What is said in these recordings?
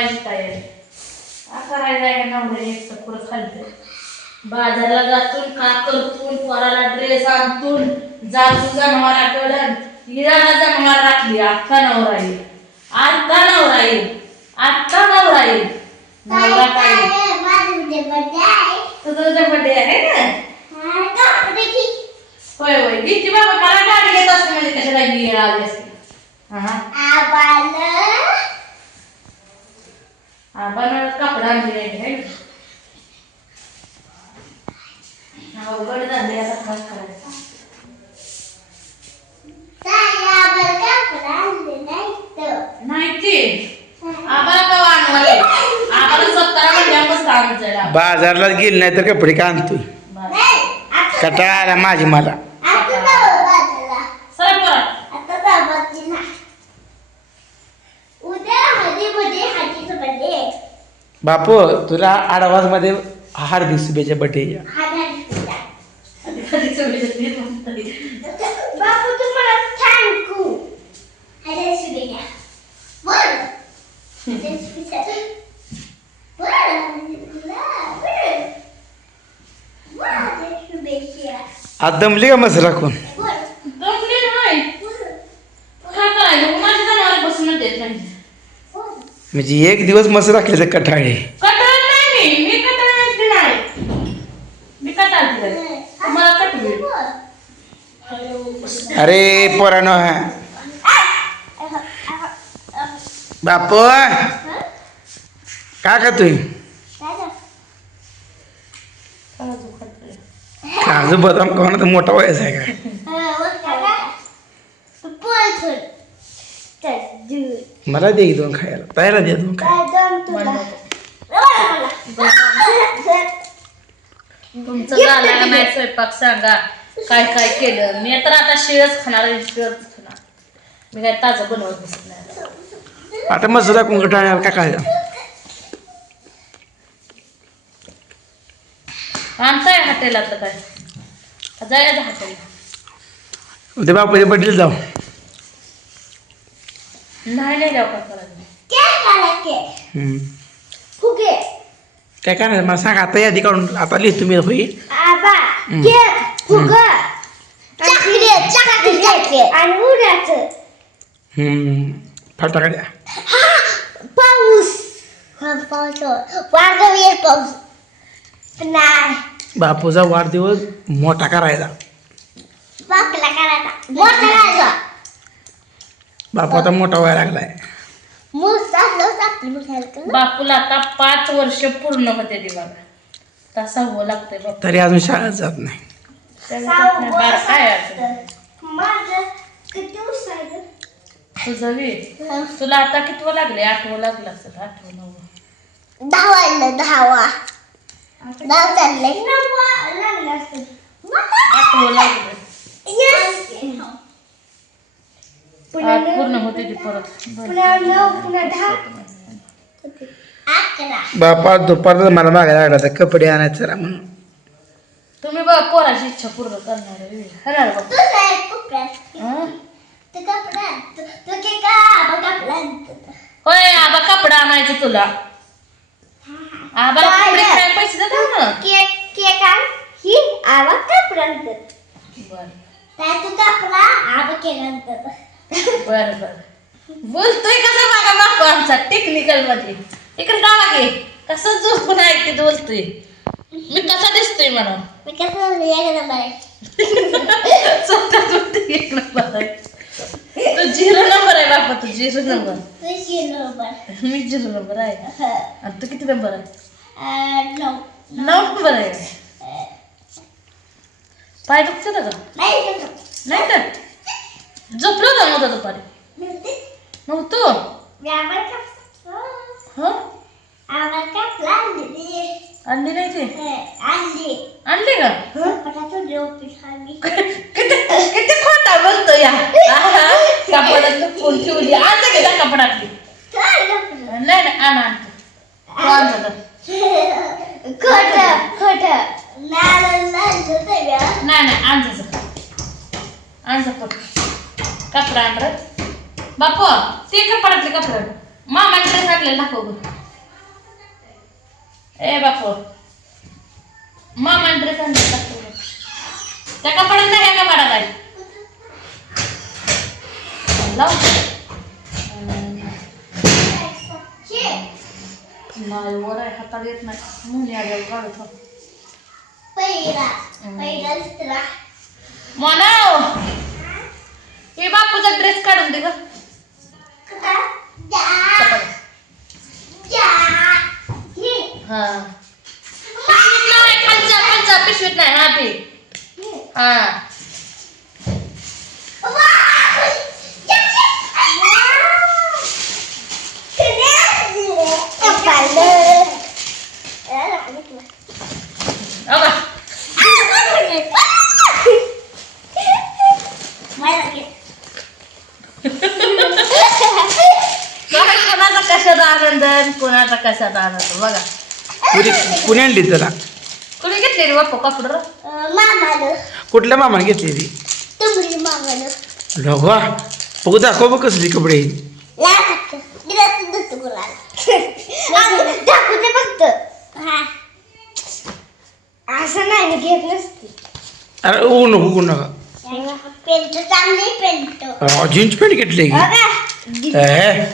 झोपायची तयारी करायला आहे का नवऱ्याने बाजारला जातून का करतून पोराला ड्रेस आणतून जातून जनावराकडं हिराला जनावर राखली अख्खा नवरा येईल. आत्ता नवरा येईल. आत्ता नवरा येईल. नवरा काय? तुझं बड्डे आहे ना? होय होय. गीती बाबा मला गाडी घेत असते म्हणजे कशाला गिळ आली असते हा? बाजारला. गेली नाही तर कपडे का आणतोय? कटाळा आला माझी मला? बापू तुला आडवाजमध्ये हार्दिक शुभेच्छा. कधी आज दमली का मस्त राखून म्हणजे एक दिवस मस्त राखले तर अरे पोरानो बापू! काय खातोय? काजू बदाम कोणा तर मोठा वयस आहे का? मला दे दोन खायला. तायला दे दोन खायला. तुमचं झालं का नाही स्वयंपाक सांगा. काय काय केलं? मी तर आता शिळच खाणार आहे शिळच खाणार. मी काय ताजं बनवत बसत नाही. आता मस्त राखून कटाळ्याला काय काय काय? जायचं उद्या बापूच्या बड्डेला जाऊ. नाही नाही जाऊ का करायचं हम्म. काय काय नाही मला सांग आता यादी काढून आता लिहितो मी होई आणि उड्याचं हम्म. फटाकड्या पाऊस. हा पाऊस. येईल पाऊस. नाही. बापूचा वाढदिवस मोठा करायचा. बापला करायचा. मोठा करायचा. बापू आता मोठा व्हायला लागलाय. मूस मुखायला बापूला आता पाच वर्ष पूर्ण होते दिवाळा तसा हो लागतंय बापू. तरी अजून शाळेत जात नाही. बार काय अजून? माझं किती उसायचं तुझं वी? तुला आता कितवं लागले आठवं लागलं असेल आठवं नववं धावायला धावा चाललंय लागलं असतं पूर्ण होते ती परत बापा दुपारचा मला मागायला लागला तर कपडे आणायचं जरा म्हणून तुम्ही बघ पोराची इच्छा पूर्ण करणार आहे बघ हं? होय आबा कपडा आणायचं तुला. आबा काय कपडे रे? काय पैसे देतात ना? केक केक आण. ही आवा कपडा आणतात बर काय तू कपडा बर बर. बोलतोय कसं आमचा टेक्निकलमध्ये. इकडे डावा घे. कसं झोपून ऐकते बोलतोय. मी कसा दिसतोय म्हणा मी कसं एक नंबर. आहे स्वतः एक नंबर. आहे तू झिरो नंबर आहे बापा तू झिरो नंबर. तू एक नंबर. मी झिरो नंबर आहे आणि तू किती नंबर आहे? अं, नऊ. नऊ नंबर आहे. पाय दुखते का? नाही नऊ. नाही तर झोपलो का नव्हता दुपारी? नव्हते. नव्हतो? मी आम्हाला कप- हा? आम्हाला कपडा आणली आणली नाही ते? आणली आणली का? देव पिठाली किती किती खोटा बोलतो या. कपड्यात फोन ठेवली. आणते की त्या कपडातली नाही नाही आण आणतो आणतो. खोट खोट. नाही नाही नाही आण जा आण जा पण कपडा आण रे. बापू ते कपड्यातले कपडे. मामा ड्रेस आणलेला दाखव गं. ए बापू. मामा ड्रेस गं. त्या कपड्यात नाही ह्या कपड्यात आहे लाव. नाही वर आहे हातात येत नाही. मुली आल्यावर काढत हो. दुसरा. मोनाव हे. बापूचा ड्रेस काढून दे ग कसा? जा. जा. हे. हा पिशवीत नाही खालचा खालचा पिशवीत नाही हा ते हा वाव. जा, जा. वाव. कपालं. अगं मला घे. काय कोणाचा कशाचा आनंद आणि कोणाचा कशाचा आनंद बघा कुणी कुणी आणली त्याला कुणी घेतली रे बाप्पा कपडं? मामानं. कुठल्या मामाने घेतली ती? मामानं. बघू दाखव बघ कसली कपडे फक्त. हा. असं नाही घेत नसते. अरे ऊ नको नका. पेंट चांगली पेंट. जीन्स पॅन्ट घेतली की? ए.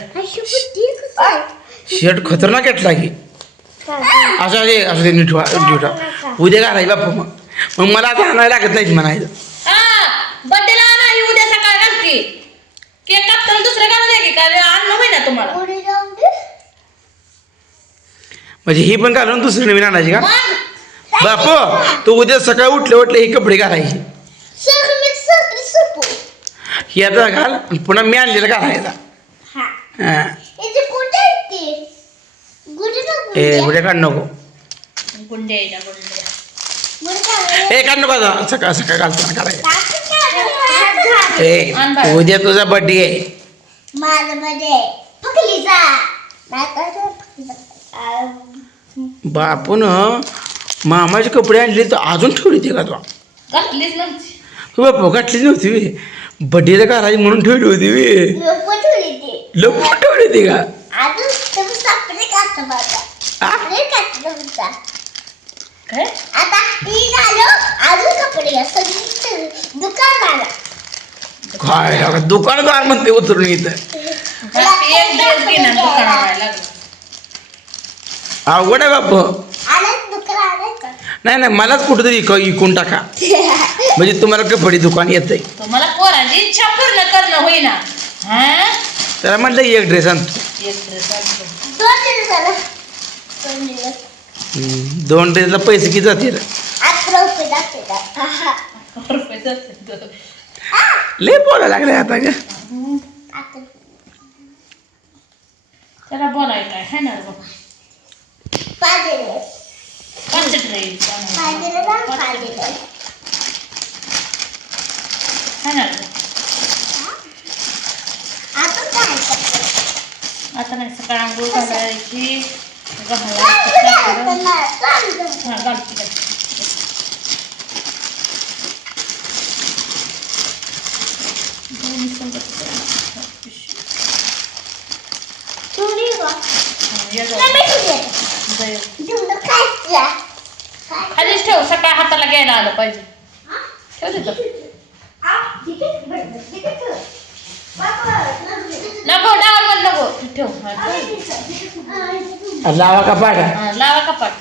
शर्ट खतरनाक घेतला की. असं दे असं दे नीट वा- नीट वा. उद्या घालायला बाप्पा मग. मग मला आता आणायला लागत नाही म्हणायचं. बड्डेला उद्या सकाळ घालते. केक कापताना दुसरं घालू दे की काय होईना तुम्हाला. म्हणजे ही पण घालून दुसरी नवीन आणायची का? बापू तू उद्या सकाळी उठले उठले ही कपडे घालायची. ही आता घाल पुन्हा मी आणलेलं घालायचा हा. ए उद्या काढ नको गुंड्या गुंड्या ए काढ नको आता सकाळ सकाळ माझं ए उद्या तुझा बर्थडे आहे फकलीचा बापून मामाचे कपडे आणले तर अजून ठेवली ते का तू घातलीच नव्हती तू बापू घातली नव्हती वे बड्डेला घालायची म्हणून ठेवली होती वे लोकं ठेवली ते लपून ठेवली होती का काय? आता ती झालं अजून कपडे घ्या सगळी दुकान आला काय लागा, दुकानदार म्हणते उतरून इथं. अवघड आहे बाप नाही नाही मलाच कुठेतरी इक इकून टाका. म्हणजे तुम्हाला कपडे दुकान येतंय. तुम्हाला पोरांची इच्छा पूर्ण करणं होईना. हा? त्याला म्हटलं एक ड्रेस आणतो. एक ड्रेस आणतो. दोन दिवस झालं. दोन दिवस. हम्म, दोन ड्रेसला पैसे किती जातील? अकरा रुपये आहा. लय बोलायला लागले आता का आता. त्याला बोलायचं काय है ना रे बाबा. पाच दिवस. पाच ड्रेस पाच दिवस आणि पाच दिवस. है ना रे आता काय करतो आता नाही सकाळ आंघोळ घालायची घालायची चालू काकडं. द्या, चालू द्या. हा घालते घालते. दोन्ही संगत करा. पिशवी. तुम्ही बघ. हा, या नाही, जाऊ. मी ठेवते. जाऊ. जेवढं खायचं. काय? खालीच ठेव सकाळ हाताला घ्यायला आलं पाहिजे हा? ठेव तिथं ठेव हा, ठेव. लावा का पाडा हा, लावा कपाट